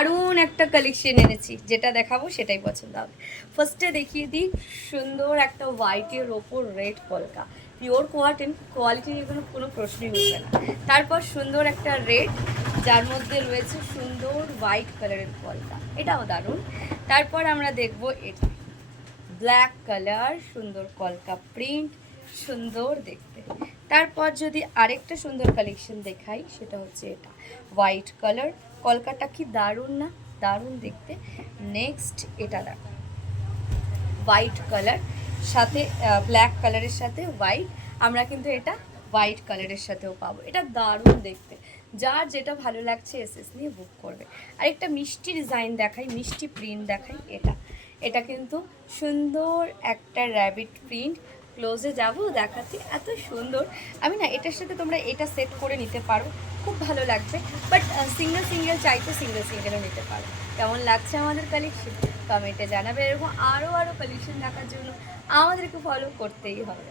দারুণ একটা কালেকশন এনেছি, যেটা দেখাবো সেটাই পছন্দ হবে। ফার্স্টে দেখিয়ে দিই, সুন্দর একটা হোয়াইটের ওপর রেড কলকা, পিওর কোয়াটেন, কোয়ালিটি নিয়ে কোনো প্রশ্নই উঠবে না। তারপর সুন্দর একটা রেড, যার মধ্যে রয়েছে সুন্দর হোয়াইট কালারের কলকা, এটাও দারুণ। তারপর আমরা দেখবো এটা ব্ল্যাক কালার, সুন্দর কলকা প্রিন্ট, সুন্দর দেখতে। তারপর যদি আরেকটা সুন্দর কালেকশন দেখাই, সেটা হচ্ছে এটা হোয়াইট কালার, কলকাটা কি দারুণ না, দারুণ দেখতে। নেক্সট এটা দেখো হোয়াইট কালার সাথে ব্ল্যাক কালারের সাথে হোয়াইট, আমরা কিন্তু এটা হোয়াইট কালারের সাথেও পাবো, এটা দারুণ দেখতে। যার যেটা ভালো লাগছে এসএস নিয়ে বুক করবে। আর একটা মিষ্টি ডিজাইন দেখাই, মিষ্টি প্রিন্ট দেখাই, এটা কিন্তু সুন্দর একটা র্যাবিট প্রিন্ট। ক্লোজে যাব দেখাচ্ছি, এত সুন্দর। আমি না এটার সাথে তোমরা এটা সেট করে নিতে পারো, খুব ভালো লাগবে। বাট সিঙ্গেল সিঙ্গেল চাইতে সিঙ্গেল সিঙ্গেলও নিতে পারো। কেমন লাগছে আমাদের কালেকশন কমেন্টে জানাবে। এরকম আরও কালেকশন দেখার জন্য আমাদেরকে ফলো করতেই হবে।